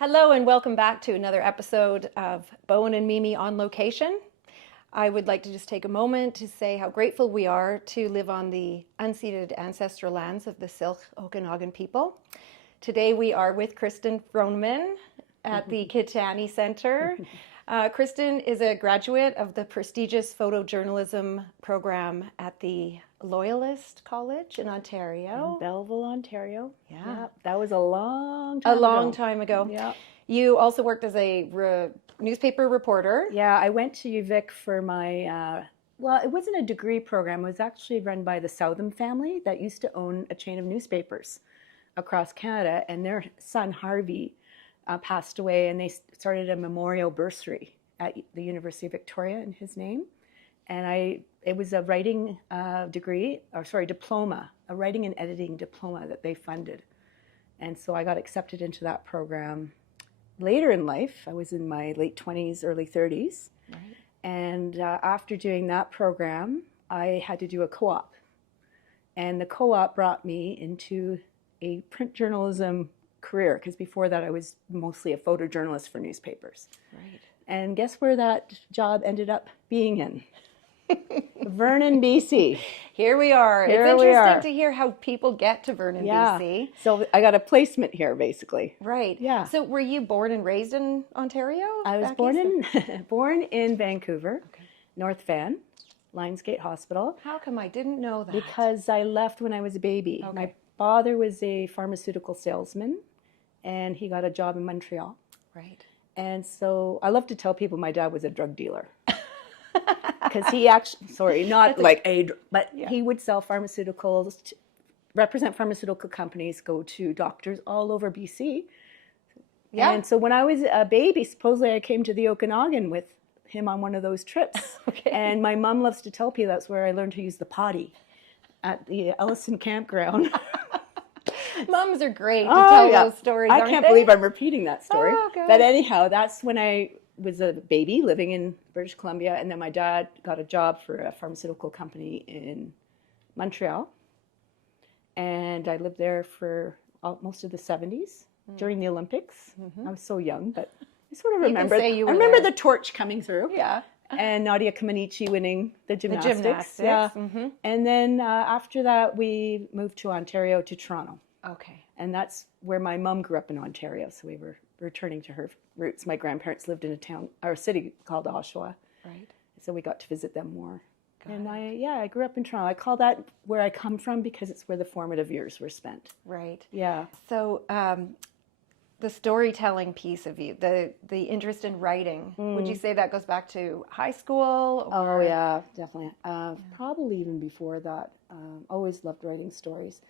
Hello and welcome back to another episode of Bowen and Mimi on Location. I would like to just take a moment to say how grateful we are to live on the unceded ancestral lands of the Syilx Okanagan people. Today we are with Kristin Froneman at the Caetani Centre. Kristin is a graduate of the prestigious photojournalism program at the Loyalist College in Ontario. In Belleville, Ontario. Yeah. Yep. That was a long time ago. A long time ago. Yeah. You also worked as a newspaper reporter. Yeah, I went to UVic for my, well, it wasn't a degree program. It was actually run by the Southam family that used to own a chain of newspapers across Canada. And their son, Harvey, passed away, and they started a memorial bursary at the University of Victoria in his name. And it was a writing diploma, a writing and editing diploma that they funded. And so I got accepted into that program later in life. I was in my late 20s, early 30s. Right. And after doing that program, I had to do a co-op. And the co-op brought me into a print journalism career, because before that I was mostly a photojournalist for newspapers. Right. And guess where that job ended up being in? Vernon, BC. Here we are. It's interesting to hear how people get to Vernon, BC. So I got a placement here, basically. Right. Yeah. So were you born and raised in Ontario? I was born in Vancouver, North Van, Lionsgate Hospital. How come I didn't know that? Because I left when I was a baby. Okay. My father was a pharmaceutical salesman, and he got a job in Montreal. Right. And so I love to tell people my dad was a drug dealer. Because he actually, he would sell pharmaceuticals, represent pharmaceutical companies, go to doctors all over BC. Yeah. And so when I was a baby, supposedly I came to the Okanagan with him on one of those trips. Okay. And my mom loves to tell people that's where I learned to use the potty at the Ellison campground. Moms are great to tell those stories. I can't believe I'm repeating that story. Oh, okay. But anyhow, that's when I was a baby living in British Columbia, and then my dad got a job for a pharmaceutical company in Montreal, and I lived there for most of the 70s during the Olympics. I was so young, but I sort of remember. I remember the torch coming through. Yeah. And Nadia Comaneci winning the gymnastics. Yeah. Mm-hmm. And then after that, we moved to Ontario, to Toronto. Okay. And that's where my mom grew up in Ontario, so we were returning to her roots. My grandparents lived in a city called Oshawa. Right. So we got to visit them more. I grew up in Toronto. I call that where I come from because it's where the formative years were spent. Right. Yeah. So the storytelling piece of you, the interest in writing, would you say that goes back to high school? Or? Oh, yeah, definitely. Probably even before that. Always loved writing stories.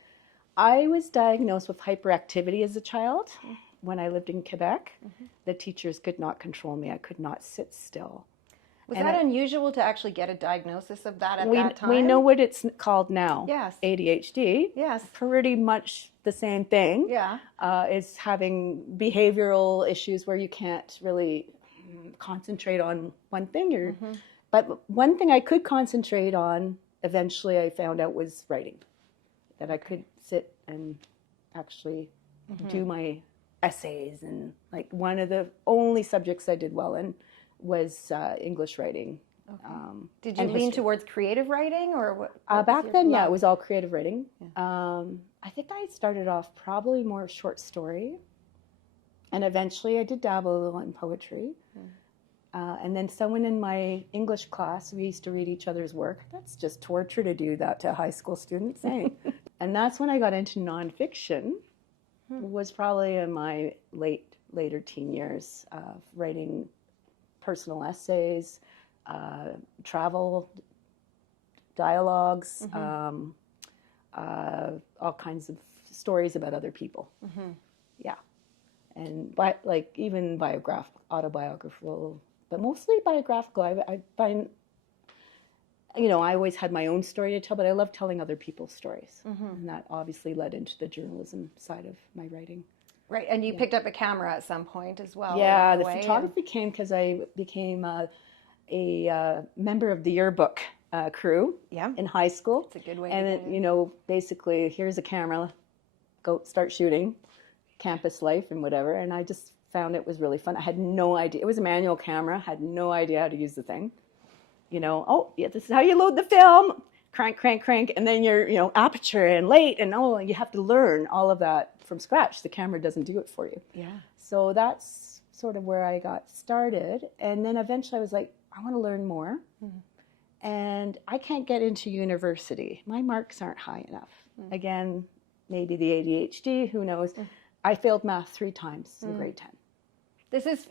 I was diagnosed with hyperactivity as a child. When I lived in Quebec. The teachers could not control me. I could not sit still. Was that unusual to actually get a diagnosis of that at that time? We know what it's called now. Yes. ADHD. Yes. Pretty much the same thing. Yeah. Is having behavioral issues where you can't really concentrate on one thing. But one thing I could concentrate on, eventually I found out, was writing. That I could sit and actually do my essays, and like one of the only subjects I did well in was English writing. Okay. Did you lean towards creative writing, or what back then? Yeah, it was all creative writing. Yeah. I think I started off probably more short story, and eventually I did dabble a little in poetry. And then someone in my English class, we used to read each other's work. That's just torture to do that to high school students, eh? And that's when I got into nonfiction. Was probably in my later teen years, writing personal essays, travel dialogues, all kinds of stories about other people. Yeah, and even autobiographical, but mostly biographical. I find, I always had my own story to tell, but I love telling other people's stories. And that obviously led into the journalism side of my writing. Right, and you picked up a camera at some point as well. Yeah, the photography came because I became a member of the yearbook crew in high school. It's a good way to get it. Basically, here's a camera, go start shooting, campus life and whatever. And I just found it was really fun. I had no idea. It was a manual camera. Had no idea how to use the thing. You know, oh, yeah, this is how you load the film. Crank, crank, crank. And then your, aperture and late. And you have to learn all of that from scratch. The camera doesn't do it for you. Yeah. So that's sort of where I got started. And then eventually I was like, I want to learn more. And I can't get into university. My marks aren't high enough. Again, maybe the ADHD, who knows. I failed math 3 times in grade 10. This is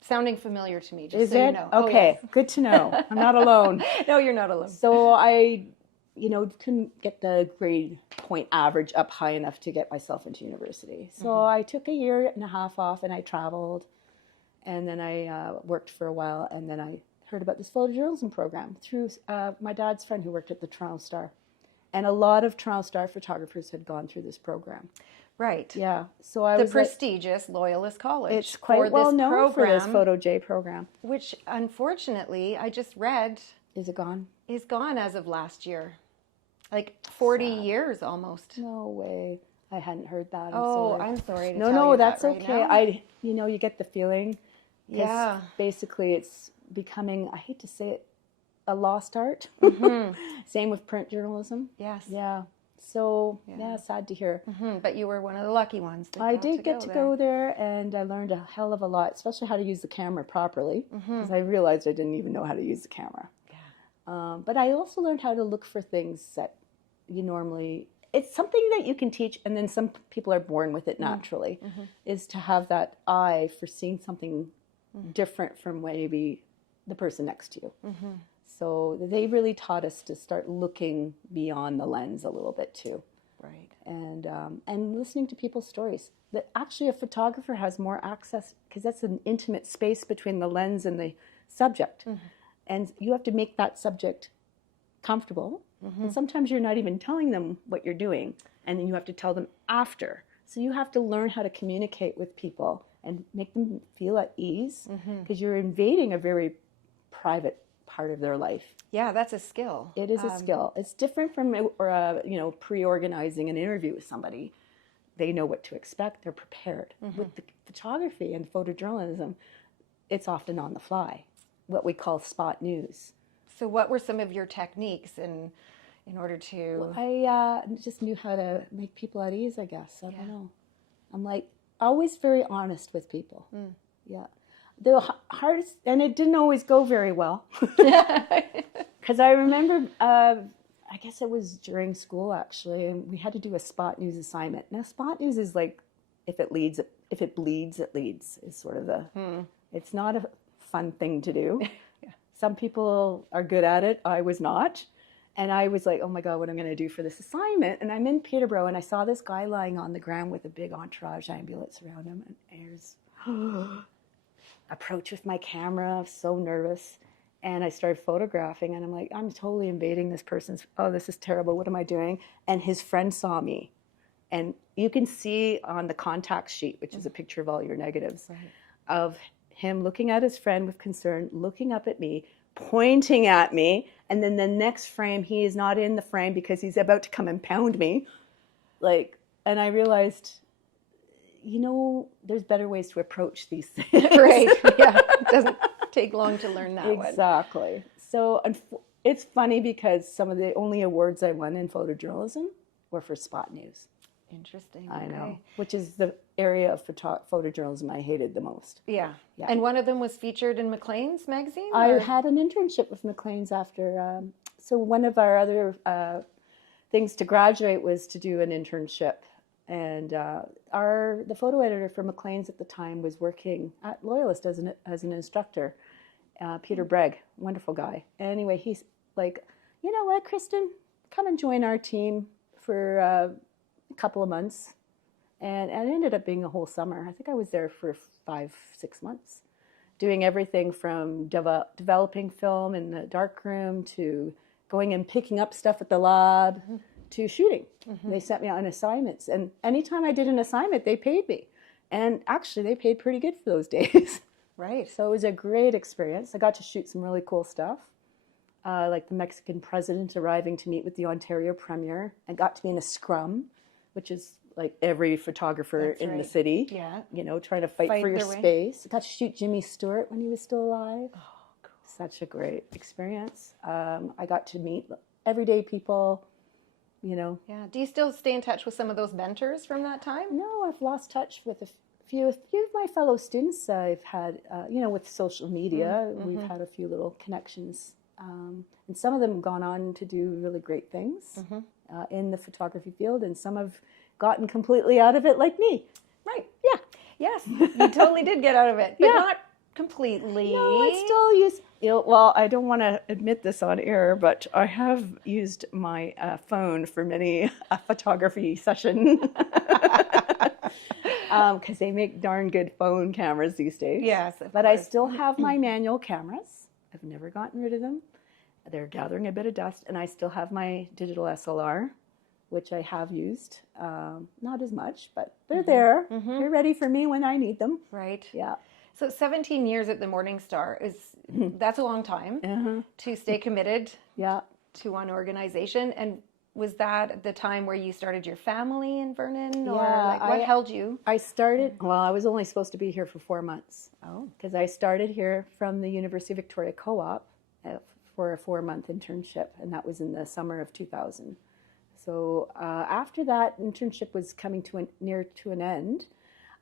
sounding familiar to me, just Is so it? you know. Okay, Oh, yes. good to know. I'm not alone. No, you're not alone. So I, couldn't get the grade point average up high enough to get myself into university. So I took a year and a half off and I traveled. And then I worked for a while. And then I heard about this photojournalism program through my dad's friend who worked at the Toronto Star. And a lot of Toronto Star photographers had gone through this program. Right. Yeah. So I The was prestigious Loyalist College. it's quite well known for this Photo J program. Which, unfortunately, I just read Is it gone? is gone as of last year. Like 40 Sad. years almost. No way. I hadn't heard that. I'm sorry to No, tell no, you that's that right okay. now. You get the feeling. 'Cause Yeah. Basically, it's becoming, I hate to say it, a lost art. Same with print journalism. Yes. Yeah. So, yeah, sad to hear. But you were one of the lucky ones. That I got did get to there. go there, and I learned a hell of a lot, especially how to use the camera properly, because I realized I didn't even know how to use the camera. Yeah. But I also learned how to look for things that you normally, it's something that you can teach, and then some people are born with it naturally, is to have that eye for seeing something different from maybe the person next to you. So they really taught us to start looking beyond the lens a little bit too. Right. And listening to people's stories. That actually a photographer has more access, because that's an intimate space between the lens and the subject. And you have to make that subject comfortable. And sometimes you're not even telling them what you're doing, and then you have to tell them after. So you have to learn how to communicate with people and make them feel at ease, because you're invading a very private part of their life. Yeah, that's a skill. It is a skill. It's different from pre-organizing an interview with somebody. They know what to expect. They're prepared. With the photography and photojournalism, it's often on the fly, what we call spot news. So what were some of your techniques in order to... I just knew how to make people at ease, I guess. I don't know. I'm like always very honest with people. Yeah. The hardest, and it didn't always go very well. Because I remember, I guess it was during school actually, and we had to do a spot news assignment. Now, spot news is like, if it bleeds, it leads, is sort of the, it's not a fun thing to do. Some people are good at it. I was not. And I was like, oh my God, what am I going to do for this assignment? And I'm in Peterborough, and I saw this guy lying on the ground with a big entourage ambulance around him. And there's approach with my camera, I'm so nervous. And I started photographing, and I'm like, I'm totally invading this person's, oh, this is terrible, what am I doing? And his friend saw me. And you can see on the contact sheet, which is a picture of all your negatives, of him looking at his friend with concern, looking up at me, pointing at me, and then the next frame, he is not in the frame because he's about to come and pound me. And I realized, there's better ways to approach these things. Right, yeah. It doesn't take long to learn that one. Exactly. So it's funny because some of the only awards I won in photojournalism were for spot news. Interesting. I know, which is the area of photojournalism I hated the most. Yeah. And one of them was featured in Maclean's magazine? I had an internship with Maclean's after, so one of our other things to graduate was to do an internship. And the photo editor for Maclean's at the time was working at Loyalist as an instructor, Peter Bragg, wonderful guy. Anyway, he's like, you know what, Kristin, come and join our team for a couple of months. And it ended up being a whole summer. I think I was there for 5-6 months, doing everything from developing film in the darkroom to going and picking up stuff at the lab to shooting. They sent me on assignments. And anytime I did an assignment, they paid me. And actually, they paid pretty good for those days. Right. So it was a great experience. I got to shoot some really cool stuff, like the Mexican president arriving to meet with the Ontario premier. I got to be in a scrum, which is like every photographer That's in the right. city, Yeah. you know, trying to fight for your their way. space. Got to shoot Jimmy Stewart when he was still alive. Oh, cool. Such a great experience. I got to meet everyday people, you know. Yeah. Do you still stay in touch with some of those mentors from that time? No, I've lost touch with a few of my fellow students. I've had, you know, with social media, we've had a few little connections. And some of them have gone on to do really great things in the photography field, and some have gotten completely out of it, like me. Right. Yeah. Yes. You totally did get out of it, but not completely. No, I still use. You know, well, I don't want to admit this on air, but I have used my phone for many a photography session. Because they make darn good phone cameras these days. Yes, but I still have my manual cameras. I've never gotten rid of them. They're gathering a bit of dust, and I still have my digital SLR, which I have used. Not as much, but they're there. They're ready for me when I need them. Right. Yeah. So 17 years at the Morning Star that's a long time to stay committed to one organization. And was that at the time where you started your family in Vernon, or like what held you? I started, well, I was only supposed to be here for 4 months. Oh. Because I started here from the University of Victoria Co-op for a 4-month internship, and that was in the summer of 2000. So after that internship was coming to near to an end,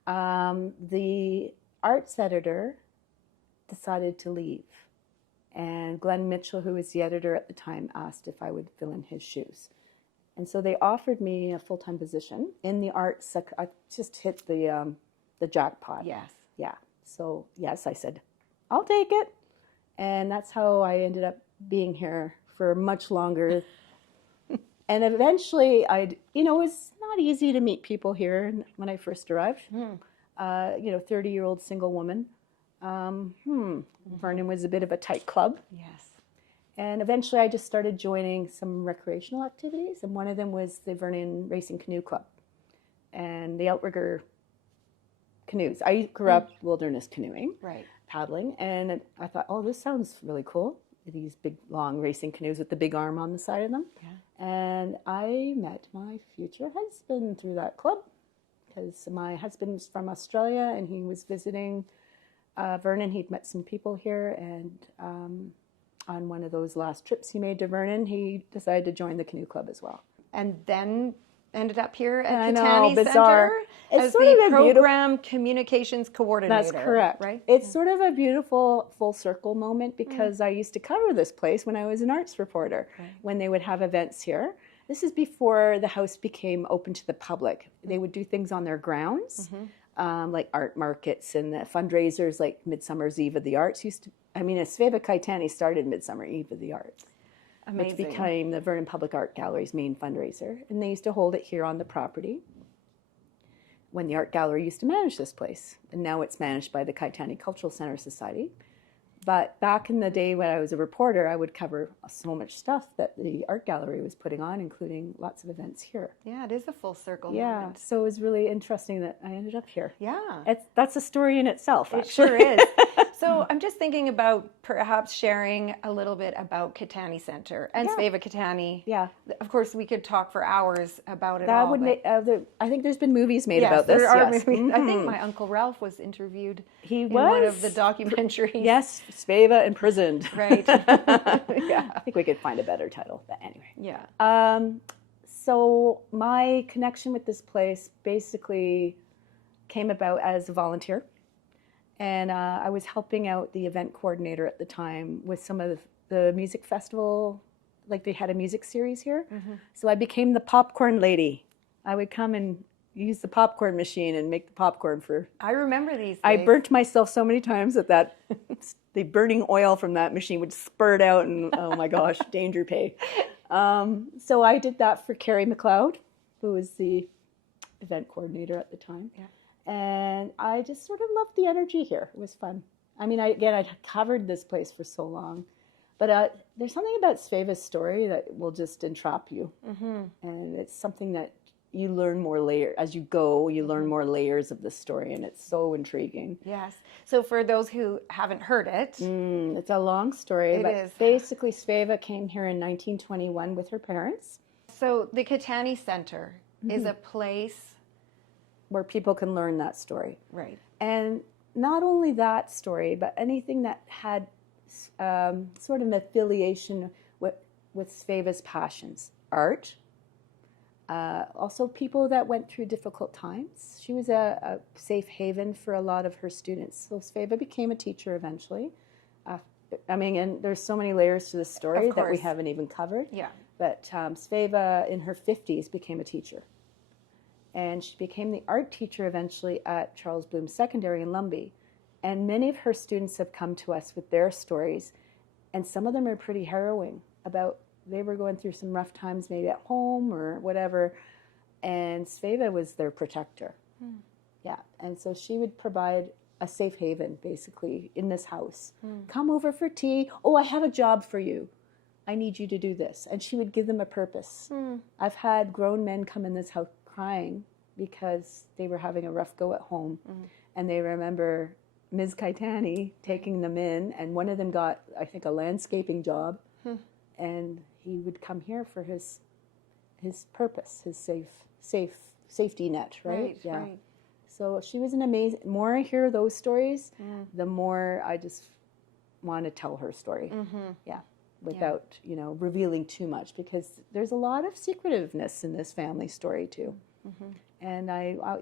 the arts editor decided to leave. And Glenn Mitchell, who was the editor at the time, asked if I would fill in his shoes. And so they offered me a full-time position in the arts. I just hit the jackpot. Yes. Yeah. So yes, I said, I'll take it. And that's how I ended up being here for much longer. And eventually, you know, it was not easy to meet people here when I first arrived. You know, 30-year-old single woman. Vernon was a bit of a tight club. Yes. And eventually I just started joining some recreational activities, and one of them was the Vernon Racing Canoe Club and the outrigger canoes. I grew up wilderness canoeing, paddling, and I thought, oh, this sounds really cool. These big, long racing canoes with the big arm on the side of them. Yeah. And I met my future husband through that club, because my husband's from Australia, and he was visiting Vernon. He'd met some people here, and on one of those last trips he made to Vernon, he decided to join the canoe club as well. And then ended up here at Caetani Centre as sort the of a program communications coordinator. That's correct. Right? It's sort of a beautiful full circle moment, because I used to cover this place when I was an arts reporter, when they would have events here. This is before the house became open to the public. They would do things on their grounds, like art markets and the fundraisers, like Midsummer's Eve of the Arts. Sveva Caetani started Midsummer Eve of the Arts. Amazing. Which became the Vernon Public Art Gallery's main fundraiser. And they used to hold it here on the property when the art gallery used to manage this place. And now it's managed by the Caetani Cultural Centre Society. But back in the day when I was a reporter, I would cover so much stuff that the art gallery was putting on, including lots of events here. Yeah, it is a full circle Yeah, moment. so it was really interesting that I ended up here. Yeah. That's a story in itself, It actually. sure is. So I'm just thinking about perhaps sharing a little bit about Caetani Centre and Sveva Caetani. Yeah. Of course, we could talk for hours about it That all. would make, I think there's been movies made yes, about this. There are yes. movies. I think my Uncle Ralph was interviewed He in was. one of the documentaries. Yes, Sveva imprisoned. Right. Yeah. I think we could find a better title, but anyway. Yeah. So my connection with this place basically came about as a volunteer. And I was helping out the event coordinator at the time with some of the music festival, like they had a music series here. So I became the popcorn lady. I would come and use the popcorn machine and make the popcorn for... I remember these days. I burnt myself so many times that the burning oil from that machine would spurt out, and oh my gosh, danger pay. So I did that for Carrie McLeod, who was the event coordinator at the time. Yeah. And I just sort of loved the energy here. It was fun. I mean, I'd covered this place for so long. But there's something about Sveva's story that will just entrap you. And it's something that you learn more layers. As you go, you learn more layers of the story, and it's so intriguing. Yes. So for those who haven't heard it. It's a long story. It but is. Basically, Sveva came here in 1921 with her parents. So the Caetani Centre is a place where people can learn that story. Right. And not only that story, but anything that had sort of an affiliation with Sveva's passions. Art, also people that went through difficult times. She was a safe haven for a lot of her students. So Sveva became a teacher eventually. And there's so many layers to this story that we haven't even covered. Yeah. But Sveva, in her 50s, became a teacher. And she became the art teacher eventually at Charles Bloom Secondary in Lumbee. And many of her students have come to us with their stories. And some of them are pretty harrowing about they were going through some rough times maybe at home or whatever. And Sveva was their protector. Yeah. And so she would provide a safe haven, basically, in this house. Come over for tea. Oh, I have a job for you. I need you to do this. And she would give them a purpose. I've had grown men come in this house crying because they were having a rough go at home. And they remember Ms. Caetani taking them in. And one of them got, I think, a landscaping job. And he would come here for his purpose, his safety net, right? Yeah. Right. So she was an amazing. The more I hear those stories, the more I just want to tell her story. Yeah, without revealing too much, because there's a lot of secretiveness in this family story too, and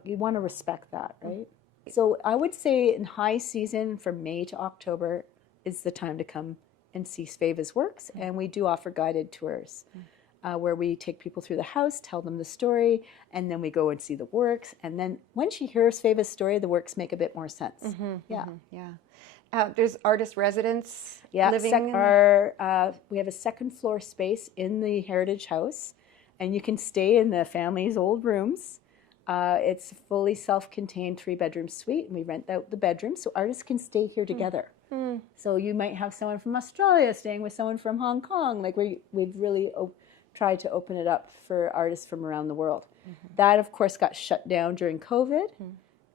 you want to respect that, right? So I would say in high season from May to October is the time to come and see Sveva's works, and we do offer guided tours. Where we take people through the house, tell them the story, and then we go and see the works. And then when she hears Sveva's story, the works make a bit more sense. There's artist residents living we have a second floor space in the Heritage House, and you can stay in the family's old rooms. It's a fully self-contained 3-bedroom suite, and we rent out the bedrooms so artists can stay here together. So you might have someone from Australia staying with someone from Hong Kong. Like we've really tried to open it up for artists from around the world. That, of course, got shut down during COVID,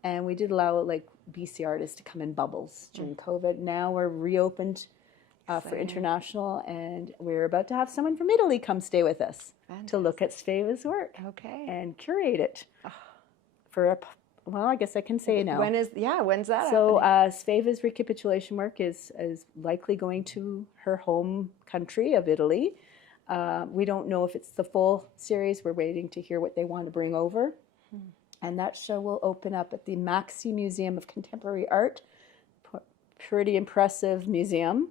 and we did allow like BC artists to come in bubbles during COVID. Now we're reopened for international, and we're about to have someone from Italy come stay with us to look at Sveva's work and curate it for I guess I can say now. When's that So happening? Sveva's recapitulation work is likely going to her home country of Italy. We don't know if it's the full series. We're waiting to hear what they want to bring over. And that show will open up at the Maxi Museum of Contemporary Art. Pretty impressive museum.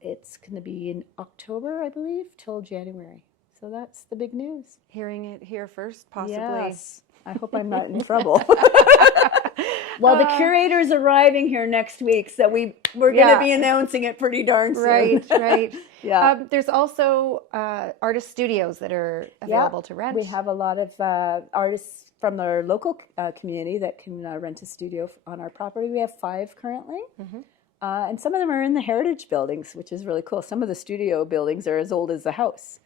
It's going to be in October, I believe, till January. So that's the big news. Hearing it here first, possibly. Yes. I hope I'm not in trouble. Well, the curator's arriving here next week, so we're going to be announcing it pretty darn soon. Right. There's also artist studios that are available to rent. We have a lot of artists from our local community that can rent a studio on our property. We have 5 currently, and some of them are in the heritage buildings, which is really cool. Some of the studio buildings are as old as the house.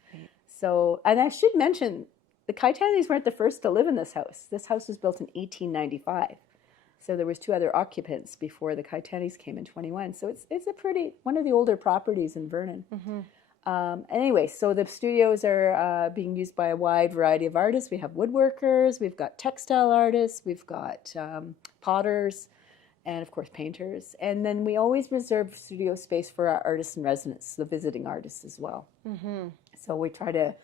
So, and I should mention, the Caetanis weren't the first to live in this house. This house was built in 1895. So there was 2 other occupants before the Caetanis came in 21. So it's one of the older properties in Vernon. Anyway, so the studios are being used by a wide variety of artists. We have woodworkers, we've got textile artists, we've got potters, and of course painters. And then we always reserve studio space for our artists in residence, the visiting artists as well. So we try to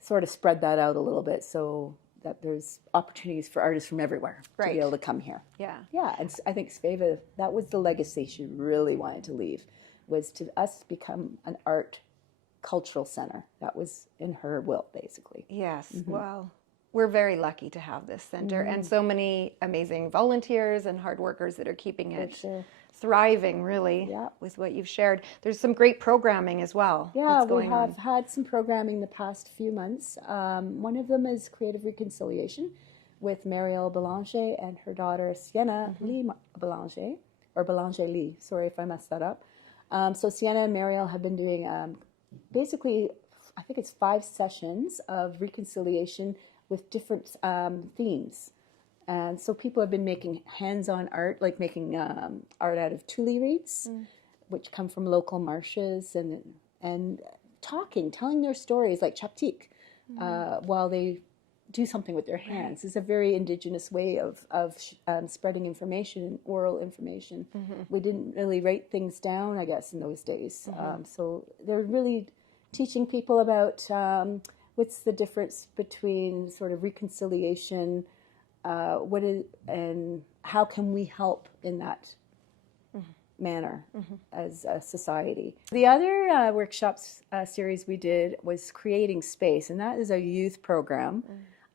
sort of spread that out a little bit so that there's opportunities for artists from everywhere to be able to come here. Yeah, and I think Sveva, that was the legacy she really wanted to leave, was to us become an art cultural center. That was in her will, basically. Yes, well, we're very lucky to have this center and so many amazing volunteers and hard workers that are keeping it thriving, really, with what you've shared. There's some great programming as well. Yeah, we have had some programming the past few months. One of them is Creative Reconciliation with Marielle Belanger and her daughter Sienna Lee Belanger, or Belanger Lee, sorry if I messed that up. So Sienna and Marielle have been doing basically, I think it's 5 sessions of reconciliation with different themes. And so people have been making hands-on art, like making art out of tule reeds, which come from local marshes, and telling their stories, like chaptik, while they do something with their hands. It's a very indigenous way of spreading information, oral information. We didn't really write things down, I guess, in those days. So they're really teaching people about what's the difference between sort of reconciliation, and how can we help in that manner as a society. The other workshops series we did was creating space, and that is a youth program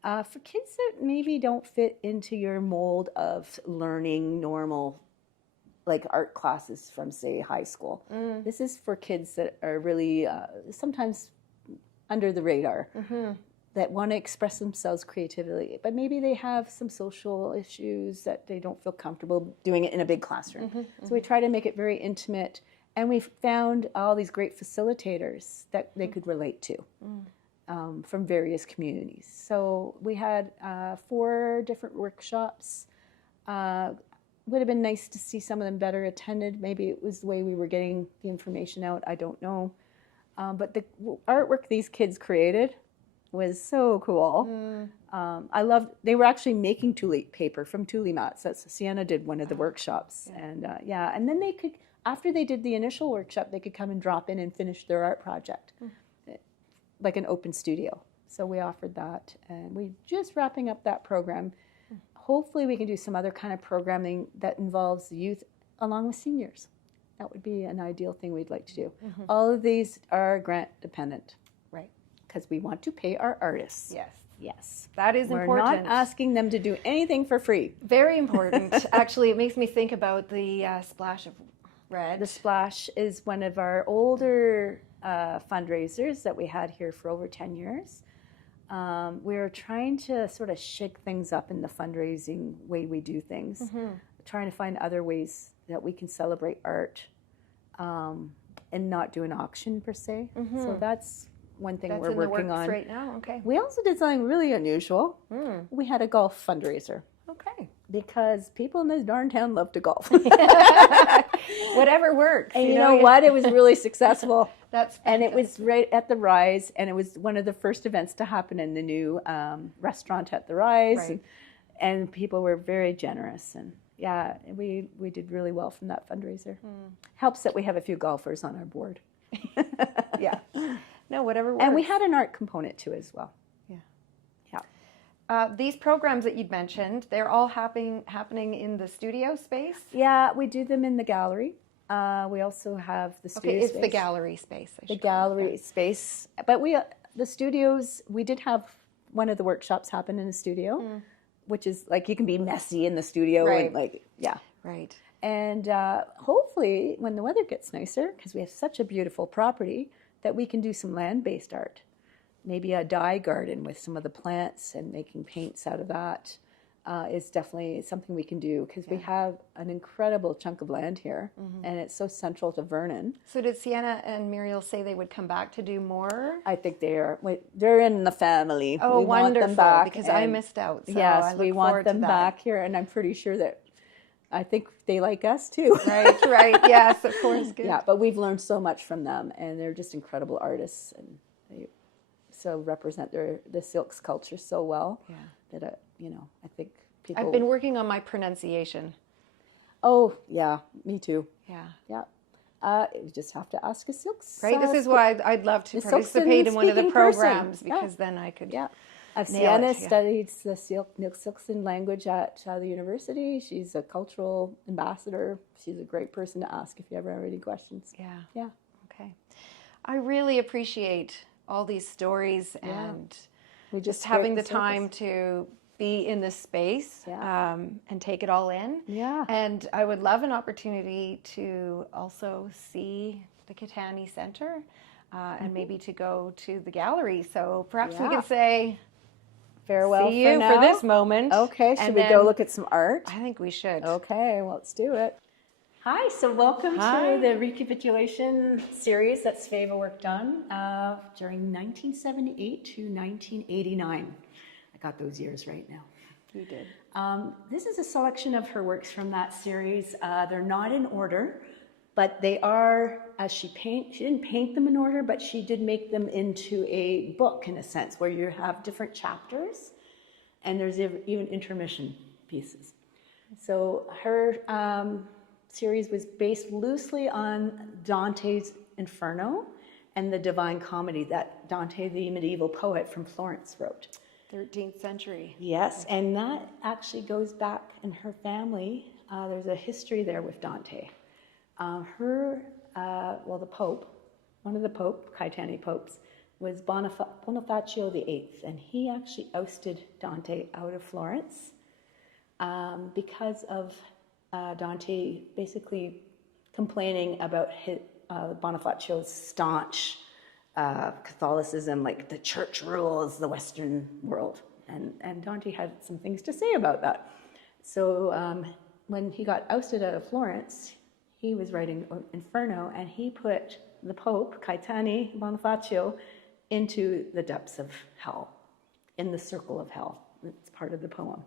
for kids that maybe don't fit into your mold of learning normal, like art classes from, say, high school. This is for kids that are really sometimes under the radar, that want to express themselves creatively, but maybe they have some social issues that they don't feel comfortable doing it in a big classroom. So we try to make it very intimate, and we found all these great facilitators that they could relate to from various communities. So we had 4 different workshops. Would have been nice to see some of them better attended. Maybe it was the way we were getting the information out, I don't know. But the artwork these kids created was so cool. I loved, they were actually making tule paper from tule mats. That's Sienna did one of the workshops. And and then they could, after they did the initial workshop, they could come and drop in and finish their art project, like an open studio. So we offered that, and we're just wrapping up that program. Hopefully we can do some other kind of programming that involves the youth along with seniors. That would be an ideal thing we'd like to do. All of these are grant dependent. Because we want to pay our artists. Yes. That is important. We're not asking them to do anything for free. Very important. Actually, it makes me think about the Splash of Red. The Splash is one of our older fundraisers that we had here for over 10 years. We're trying to sort of shake things up in the fundraising way we do things. Trying to find other ways that we can celebrate art and not do an auction per se. So that's one thing we're working on right now. Okay. We also did something really unusual. We had a golf fundraiser. Okay. Because people in this darn town love to golf. Whatever works. And you know what? It was really successful. That's fantastic. And it was right at the Rise, and it was one of the first events to happen in the new restaurant at the Rise, and people were very generous. And yeah, we did really well from that fundraiser. Helps that we have a few golfers on our board. No, whatever works. And we had an art component too as well. These programs that you'd mentioned, they're all happening in the studio space? Yeah, we do them in the gallery. We also have the studio space. The gallery space. The gallery space. But the studios, we did have one of the workshops happen in the studio, which is like you can be messy in the studio. And Right. And hopefully when the weather gets nicer, because we have such a beautiful property, that we can do some land-based art. Maybe a dye garden with some of the plants and making paints out of that is definitely something we can do, because we have an incredible chunk of land here, and it's so central to Vernon. So did Sienna and Muriel say they would come back to do more? I think they are. They're in the family. Oh, we wonderful, want them back, because I missed out. So yes, we want them back here, and I'm pretty sure that I think they like us too. Right. Yes, of course. Good. Yeah, but we've learned so much from them, and they're just incredible artists, and they so represent the Silks culture so well that I think people. I've been working on my pronunciation. Oh yeah, me too. Yeah. You just have to ask a Silks. Right. This is why I'd love to participate in one of the programs because then I could. Yeah. Sienna studied the Silksian language at the university. She's a cultural ambassador. She's a great person to ask if you ever have any questions. Yeah. Okay. I really appreciate all these stories and we just having the time to be in this space and take it all in. Yeah. And I would love an opportunity to also see the Caetani Centre and maybe to go to the gallery. So perhaps we can say farewell see you for this moment. Okay, should we go look at some art? I think we should. Okay, well, let's do it. Hi, so welcome to the recapitulation series that Sveva worked on during 1978 to 1989. I got those years right now. You did. This is a selection of her works from that series. They're not in order, but they are, as she didn't paint them in order, but she did make them into a book in a sense, where you have different chapters and there's even intermission pieces. So her series was based loosely on Dante's Inferno and the Divine Comedy that Dante, the medieval poet from Florence, wrote. 13th century. Yes, and that actually goes back in her family. There's a history there with Dante. The Pope, one of the Caetani popes, was Bonifacio VIII, and he actually ousted Dante out of Florence because of Dante basically complaining about Bonifacio's staunch Catholicism, like the church rules the Western world. And Dante had some things to say about that. So when he got ousted out of Florence, he was writing Inferno, and he put the Pope, Caetani Bonifacio, into the depths of hell, in the circle of hell. It's part of the poem.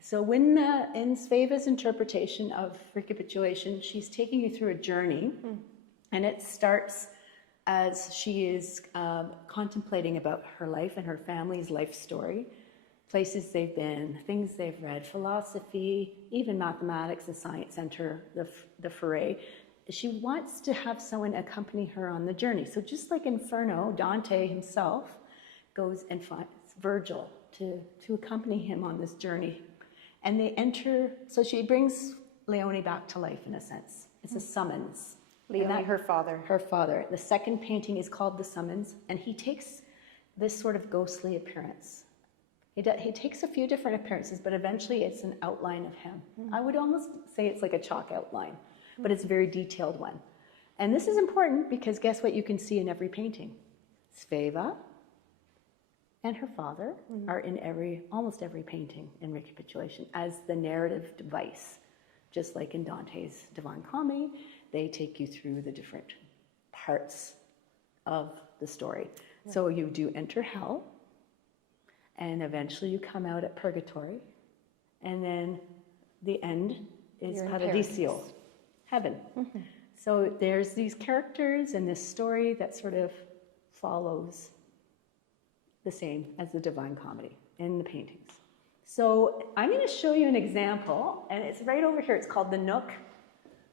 So when in Sveva's interpretation of recapitulation, she's taking you through a journey, and it starts as she is contemplating about her life and her family's life story, places they've been, things they've read, philosophy, even mathematics, the Science Centre, the foray. She wants to have someone accompany her on the journey. So just like Inferno, Dante himself goes and finds Virgil to accompany him on this journey. And they enter, so she brings Leone back to life in a sense. It's a summons. Leone, her father. Her father. The second painting is called The Summons, and he takes this sort of ghostly appearance. He takes a few different appearances, but eventually it's an outline of him. I would almost say it's like a chalk outline, but it's a very detailed one. And this is important because guess what you can see in every painting? Sveva and her father are in almost every painting in recapitulation as the narrative device. Just like in Dante's Divine Comedy, they take you through the different parts of the story. Yeah. So you do enter hell, and eventually you come out at purgatory, and then the end is Paradiso, heaven. So there's these characters and this story that sort of follows the same as the Divine Comedy in the paintings. So I'm going to show you an example, and it's right over here. It's called The Nook,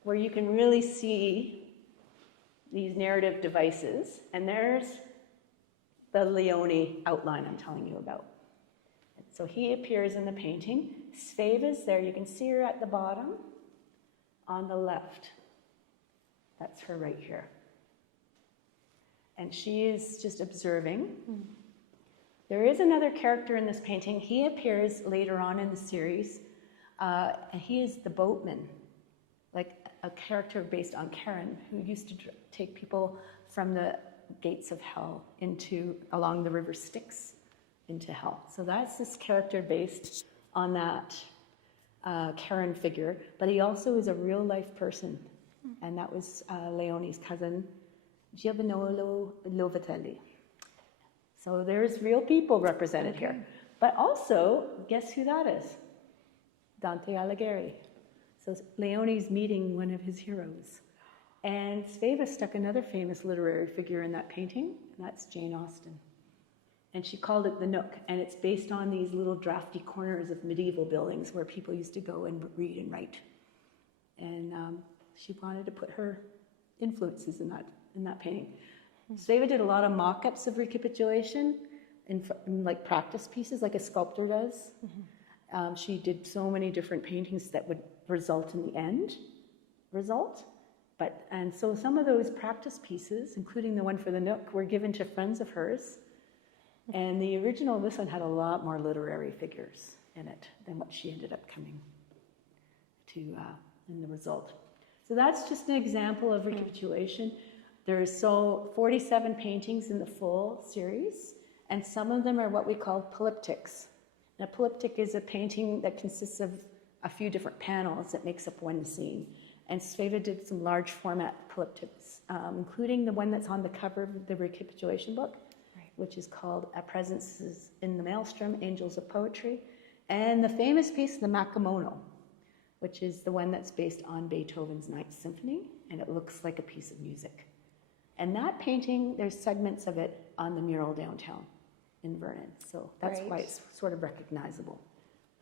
where you can really see these narrative devices. And there's the Leone outline I'm telling you about. So he appears in the painting. Sveva's there. You can see her at the bottom on the left. That's her right here. And she is just observing. There is another character in this painting. He appears later on in the series, and he is the boatman, like a character based on Karen, who used to take people from the gates of hell along the river Styx into hell. So that's this character based on that Karen figure, but he also is a real life person, and that was Leone's cousin, Giovanolo Lovatelli. So there's real people represented here. But also, guess who that is? Dante Alighieri. So Leone's meeting one of his heroes. And Sveva stuck another famous literary figure in that painting, and that's Jane Austen. And she called it The Nook, and it's based on these little drafty corners of medieval buildings where people used to go and read and write. And she wanted to put her influences in that painting. Sveva did a lot of mock-ups of recapitulation in like practice pieces, like a sculptor does. She did so many different paintings that would result in the end result. And so some of those practice pieces, including the one for the Nook, were given to friends of hers. And the original, this one had a lot more literary figures in it than what she ended up coming to in the result. So that's just an example of recapitulation. There's 47 paintings in the full series, and some of them are what we call polyptychs. And a polyptych is a painting that consists of a few different panels that makes up one scene. And Sveva did some large format polyptychs, including the one that's on the cover of the recapitulation book, which is called A Presence in the Maelstrom, Angels of Poetry, and the famous piece, the Macamono, which is the one that's based on Beethoven's Ninth Symphony, and it looks like a piece of music. And that painting, there's segments of it on the mural downtown. in Vernon. So that's Right. why it's sort of recognizable.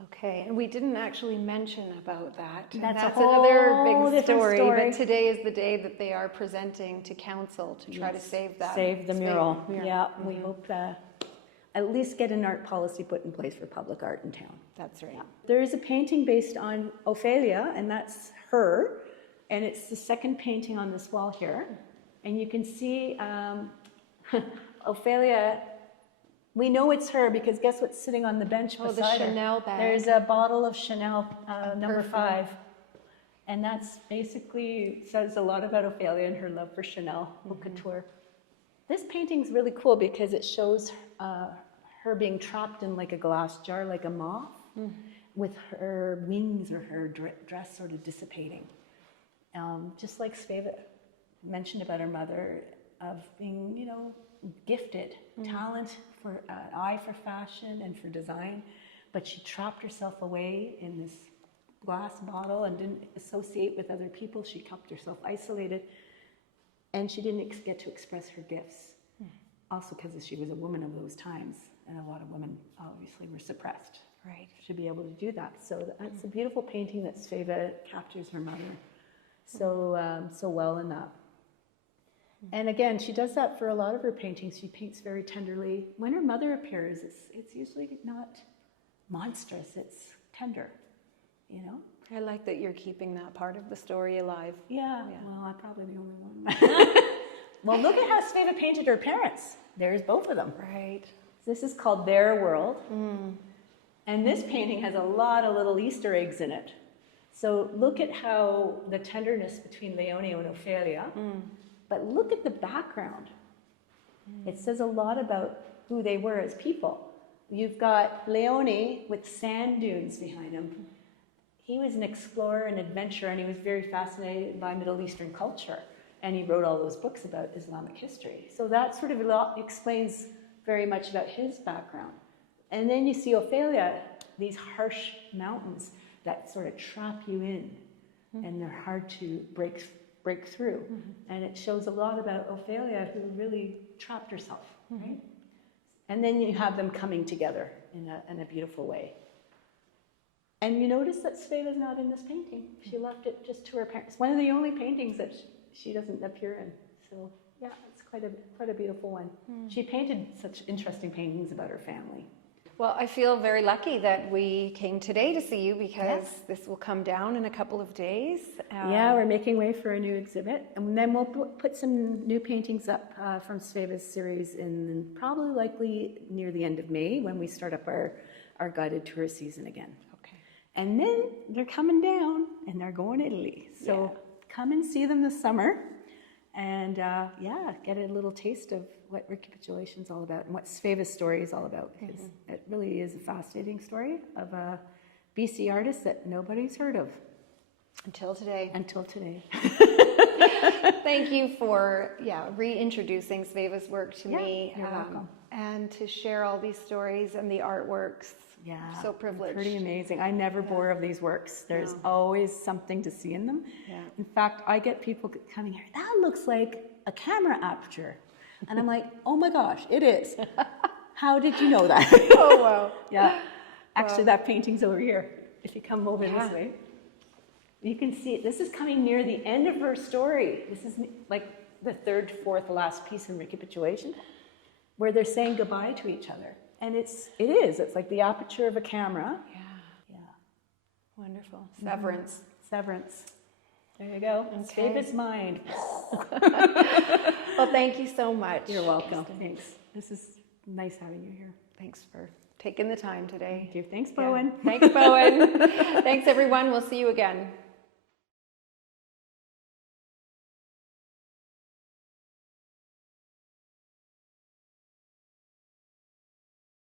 Okay, and we didn't actually mention about that. And That's a another whole big different story. but today is the day that they are presenting to council to try to save that. Save the mural. Yeah, Mm-hmm. we hope at least get an art policy put in place for public art in town. That's right. Yeah. There is a painting based on Ophelia, and that's her, and it's the second painting on this wall here. And you can see Ophelia. We know it's her because guess what's sitting on the bench beside the her? Chanel bag. There's a bottle of Chanel number Perfume. 5. And that's basically says a lot about Ophelia and her love for Chanel haute couture. This painting's really cool because it shows her being trapped in like a glass jar, like a moth, with her wings or her dress sort of dissipating. Just like Sveva mentioned about her mother, of being, you know, gifted, talent, for an eye for fashion and for design, but she trapped herself away in this glass bottle and didn't associate with other people. She kept herself isolated, and she didn't get to express her gifts. Also because she was a woman of those times, and a lot of women obviously were suppressed. Right. To be able to do that. So that's a beautiful painting that Sveva captures her mother so well in that. And again, she does that for a lot of her paintings. She paints very tenderly. When her mother appears, it's usually not monstrous, it's tender, you know? I like that you're keeping that part of the story alive. Yeah. Well, I'm probably the only one. Well, look at how Sveva painted her parents. There's both of them. Right. This is called Their World. And this painting has a lot of little Easter eggs in it. So look at how the tenderness between Leone and Ophelia, but look at the background. It says a lot about who they were as people. You've got Leone with sand dunes behind him. He was an explorer and adventurer, and he was very fascinated by Middle Eastern culture. And he wrote all those books about Islamic history. So that sort of explains very much about his background. And then you see Ophelia, these harsh mountains that sort of trap you in, and they're hard to break through. And it shows a lot about Ophelia, who really trapped herself, right? And then you have them coming together in a beautiful way. And you notice that Sveva's not in this painting. She left it just to her parents. One of the only paintings that she doesn't appear in. So yeah, it's quite a beautiful one. She painted such interesting paintings about her family. Well, I feel very lucky that we came today to see you because this will come down in a couple of days. Yeah, we're making way for a new exhibit. And then we'll put some new paintings up from Sveva's series in probably likely near the end of May when we start up our guided tour season again. Okay. And then they're coming down and they're going to Italy. So come and see them this summer and get a little taste of what recapitulation's all about and what Sveva's story is all about, because it really is a fascinating story of a BC artist that nobody's heard of. Until today. Thank you for reintroducing Sveva's work to me. You're welcome. And to share all these stories and the artworks. Yeah, so privileged. Pretty amazing. I never bore of these works. There's always something to see in them. Yeah. In fact, I get people coming here, that looks like a camera aperture. And I'm like, oh my gosh, it is. How did you know that? Oh, wow. Yeah. Actually, that painting's over here. If you come over this way, you can see it. This is coming near the end of her story. This is like the third, fourth, last piece in recapitulation, where they're saying goodbye to each other. And it is. It's like the aperture of a camera. Yeah. Yeah. Wonderful. Severance. Severance. There you go. Okay. Sveva's mind. Well, thank you so much. You're welcome. Thanks. This is nice having you here. Thanks for taking the time today. Thank you. Thanks, Bowen. Thanks, Bowen. Thanks, everyone. We'll see you again.